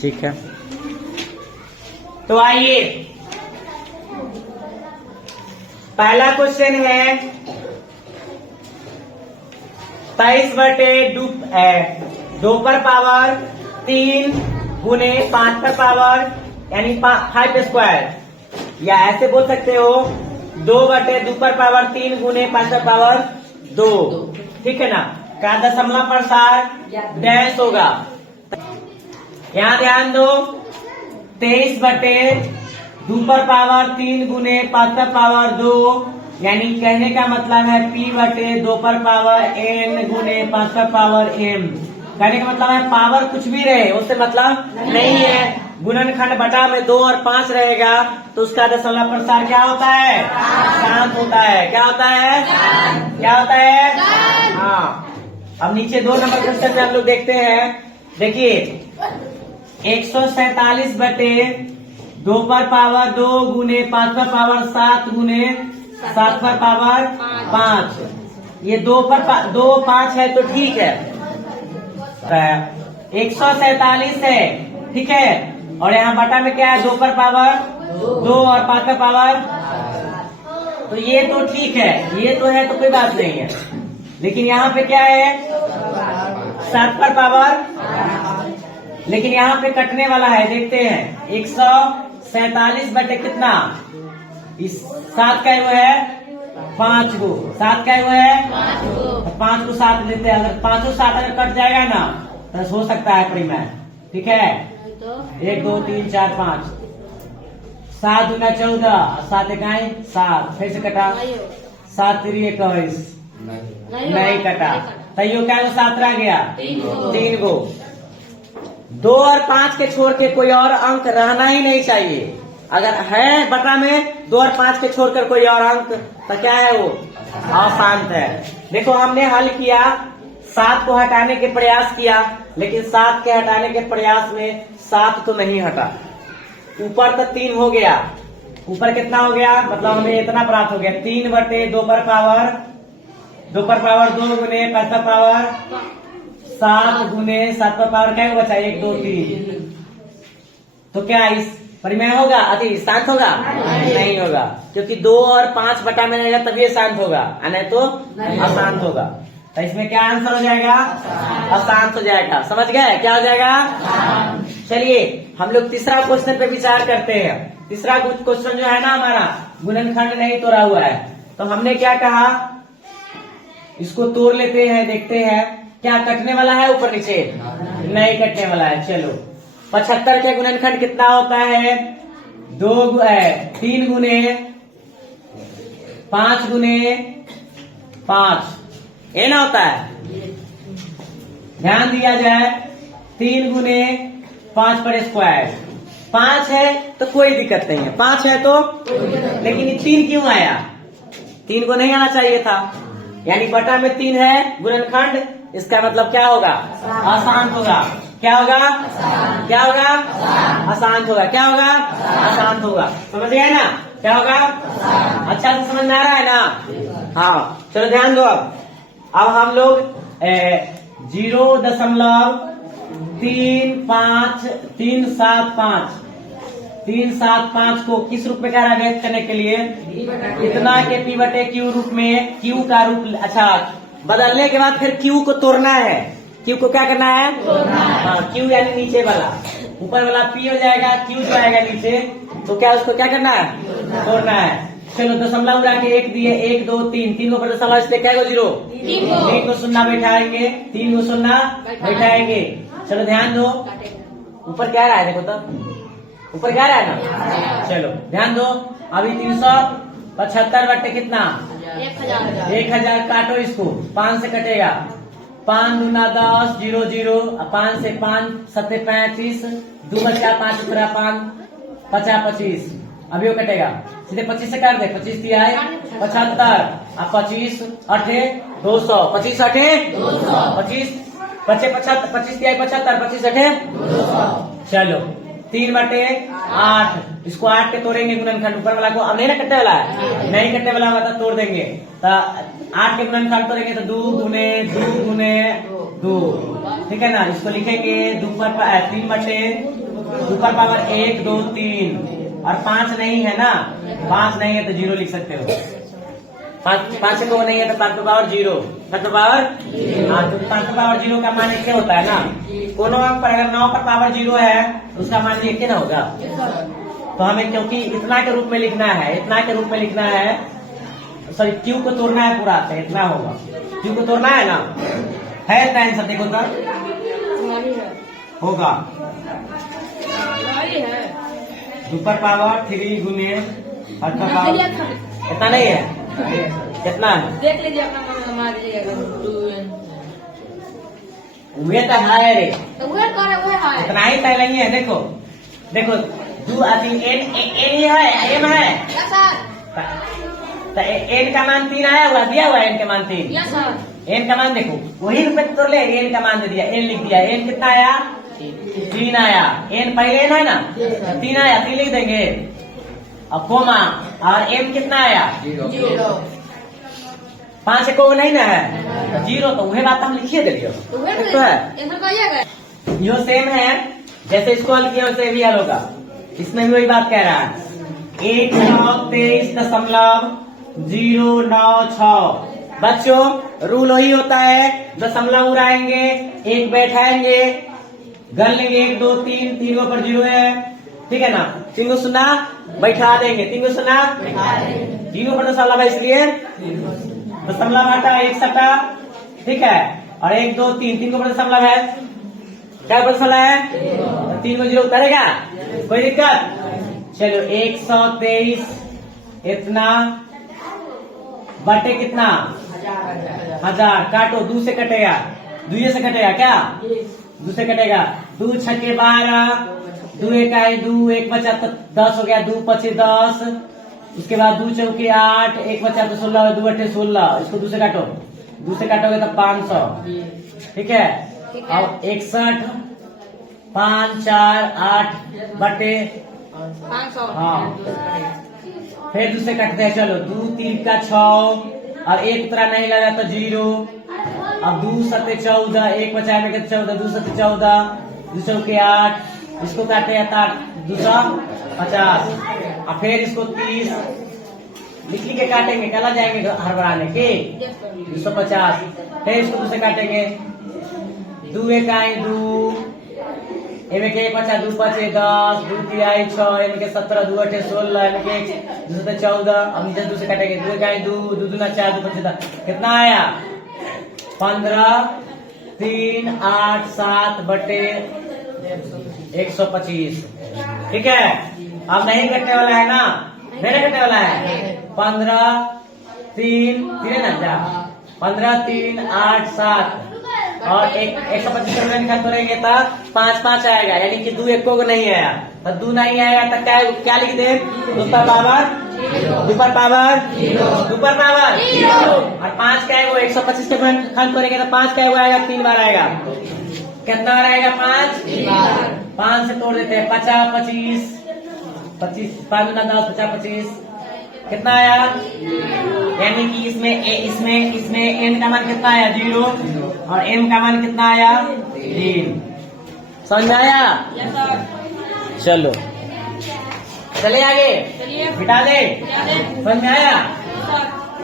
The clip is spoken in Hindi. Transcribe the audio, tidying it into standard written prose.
ठीक है, तो आइए पहला क्वेश्चन है 23/2 पर पावर 3 गुने 5 पर पावर यानी 5 स्क्वायर, या ऐसे बोल सकते हो 2/2 पर पावर 3 गुने 5 पर पावर 2। ठीक है ना, का दशमलव प्रसार डैश होगा। यहाँ ध्यान दो, 23/2 पर पावर 3 गुने 5 पर पावर 2, यानी कहने का मतलब है p/2 पर पावर n गुने 5 पर पावर m। कहने का मतलब है पावर कुछ भी रहे उससे मतलब नहीं है। गुणनखंड बटा में 2 और 5 रहेगा तो उसका दशमलव प्रसार क्या होता है? शांत होता है। क्या होता है? क्या होता है? हाँ। अब नीचे 2 नंबर क्वेश्चन में हम लोग देखते हैं। देखिए 147/2 पर पावर 2 गुने 5 पर पावर 7 गुने 7 पर पावर 5। ये 2 5 है तो ठीक है। 147 है, ठीक है, और यहाँ बटा में क्या है? 2 पर पावर 2 और 5 पर पावर, तो ये तो ठीक है, ये तो है तो कोई बात नहीं है। लेकिन यहाँ पे क्या है? 7 पर पावर, लेकिन यहाँ पे कटने वाला है। देखते हैं 147 बटे कितना, इस 7 का वो है 5 को, 7 का वो है 5 को 7 लेते हैं। अगर 5 7 अगर कट जाएगा ना तो हो सकता है परिमेय। ठीक है, 1 2 3 4 5, 7 दूना 14, 7 इकाई 7, फिर से कटा 7 3 21, नहीं कटा, तैयो क्या 7 रह गया 3 गो। 2 और 5 के छोड़ के कोई और अंक रहना ही नहीं चाहिए। अगर है बटा में 2 और 5 के छोड़कर कोई और अंक तो क्या है? वो अशांत है। देखो हमने हल किया, 7 को हटाने के प्रयास किया, लेकिन 7 के हटाने के प्रयास में 7 तो नहीं हटा। ऊपर तक 3 हो गया, ऊपर कितना हो गया? मतलब हमें इतना प्राप्त हो गया 3/2 पर पावर 2 पर पावर 2 गुने 5 पर पावर 7 गुने 7 पर पावर क्या बचा? 1 2 3। तो क्या इस परिमेय होगा? अति शांत होगा? नहीं होगा, क्योंकि 2 और 5 बटा में रहेगा तभी शांत होगा, नहीं तो अशांत होगा। तो इसमें क्या आंसर हो जाएगा? अशांत हो जाएगा। समझ गए? क्या हो जाएगा? चलिए हम लोग तीसरा क्वेश्चन पे विचार करते हैं। तीसरा क्वेश्चन जो है ना हमारा, गुणनखंड नहीं तोड़ा हुआ है, तो हमने क्या कहा? इसको तोड़ लेते हैं, देखते हैं क्या कटने वाला है ऊपर नीचे? नहीं कटने वाला है। चलो 75 के गुणनखंड कितना होता है? 3 गुने 5 गुने 5, ये ना होता है। ध्यान दिया जाए 3 गुने 5 पर स्क्वायर, 5 है तो कोई दिक्कत नहीं है, 5 है तो, लेकिन 3 क्यों आया? 3 को नहीं आना चाहिए था, यानी बटा में 3 है गुणनखंड, इसका मतलब क्या होगा? अशांत होगा। क्या होगा? क्या होगा? अशांत होगा। क्या होगा? अशांत होगा। समझ गए ना? क्या होगा? अच्छा से समझ में आ रहा है ना? हाँ, चलो ध्यान दो। अब हम लोग 0.375 को किस रूप में कह रहा है व्यक्त करने के लिए? इतना के p/q रूप में, q का रूप, अच्छा बदलने के बाद फिर q को तोड़ना है। q को क्या करना है? हाँ, q यानी नीचे वाला, ऊपर वाला p हो जाएगा, q जो आएगा नीचे, तो क्या उसको क्या करना है? तोड़ना है। चलो दशमलव उड़ा के 1 दिए, 1 2 3, 3 को दशमलव इसलिए क्या 0, 3 को शून्य बैठाएंगे, 3 को शून्य बैठाएंगे। चलो ध्यान दो, ऊपर क्या रहा है? देखो तब ऊपर क्या रहा है ना? चलो ध्यान दो, अभी 375 बटे कितना? 1000। काटो इसको, 5 से कटेगा, 5 दूना 10, 0 0, 5 से 5 7 35, 2 बचा 5 5 50 25, अभी वो कटेगा, सीधे 25 से काट दे, 25 दिया है 75, अब 25 8 200, 25 8 200, 25 बचे 75, 25 दिया है 75, 25 8 200। चलो 3/8, इसको 8 के तोड़ेंगे गुणनखंड, ऊपर वाला को अब नहीं ना कटने वाला है, नहीं कटने वाला मतलब तोड़ देंगे। तो 8 के गुणनखंड तोड़ेंगे तो 2 गुने 2, ठीक है ना। इसको लिखेंगे 3 बटे 2 पर पावर 1 2 3 और 5 नहीं है ना, 5 नहीं है तो 0 लिख सकते हो। 5 को नहीं है तो 5 पर पावर 0, 5 पर पावर हाँ, तो 5 पर पावर 0 का मान 1 होता है ना। कोनो अंक पर अगर 9 पर पावर 0 है तो उसका मान 1 ना होगा। तो हमें क्योंकि इतना के रूप में लिखना है, इतना के रूप में लिखना है, सॉरी क्यू को तोड़ना है पूरा, तो इतना होगा। क्यू को तोड़ना है ना, है इतना आंसर देखो तो होगा 2 पर पावर 3 गुने 8 पर पावर, इतना नहीं है, कितना है देख लीजिए अपना मन मार लीजिएगा। वे तो है रे, तो वो करे वो है इतना ही तय नहीं है। देखो देखो 2 आदि एन ही है, एम है, यस सर, तो एन का मान 3 आया हुआ, दिया हुआ एन का मान 3। यस सर, एन का मान देखो वही रूप में तोड़ ले, एन का मान दे दिया, एन लिख दिया। एन कितना आया 3 आया, एन पहले एन है ना 3 आया, 3 लिख देंगे। अब कोमा और एम कितना आया 5 को नहीं ना है 0, तो वही बात हम लिखिए दे दियो। तो वो तो है ऐसा कहिएगा। यो सेम है, जैसे इसको हल किया वैसे भी हल होगा। इसमें भी वही बात कह रहा है 123.096। बच्चों रूल वही होता है, दशमलव उड़ाएंगे, 1 बैठाएंगे, गन लेंगे 1 2 3, 3 पर 0 है, ठीक है ना। 3 को सुना बैठा देंगे, 3 को सुना 3 पर दशमलव है, इसलिए दशमलव हटा 1 सटा, ठीक है। और 1 2 3, 3 को पर दशमलव है, क्या पर दशमलव है 3 को 0 उतारेगा, कोई दिक्कत। चलो 123 इतना बटे कितना 1000, काटो 2 से कटेगा, 2 से कटेगा क्या, 2 से कटेगा। 2 छक्के 12, 2 1 2, 1 बचा तो 10 हो गया, 2 पचे 10, उसके बाद 2 चौके 8, 1 बचा तो 16, 2 अट्ठे 16, इसको 2 से काटो, 2 से काटोगे तो 500, ठीक है। अब 61 5 4 8 बटे 500, हाँ, फिर 2 से काटते हैं। चलो 2 3 का 6 और 1 तरह नहीं लगा तो 0। अब 2 7 14, 1 बचा में 14, 2 7 14, 2 चौके 8, इसको काटे 250 और फिर इसको 30 लिख के काटेंगे, कला जाएंगे हड़बड़ाने के 250, फिर इसको 2 से काटेंगे, 2 1 2, एम के 5 2 5 10, 2 3 6, एम के 17, 2 8 16, एम के 2 7 14। अब नीचे 2 से काटेंगे, 2 1 2, 2 2 4, 2 5 10, कितना आया 15 3 8 7 बटे 125, ठीक है। अब नहीं कटने वाला है ना, नहीं कटने वाला है। 15 3 3 है ना, 15 3 8 7 और 125 रुपए निकाल करेंगे तो 5 5 आएगा, यानी कि 2 1 को नहीं आया, तो 2 नहीं आएगा तो क्या लिख दे 2 पर पावर 2 पर पावर 2 पर पावर और 5 क्या है वो 125 के खंड करेंगे तो 5 क्या हुआ आएगा 3 बार आएगा, कितना बार आएगा 5 से तोड़ देते हैं 50 25 25 5 10 50 25, कितना आया, यानी कि इसमें एन का मान कितना आया 0 और एम का मान कितना आया 3। समझ में आया, यस सर, चलो चले आगे, चलिए बिठा दे, क्या दे समझ में आया। सर।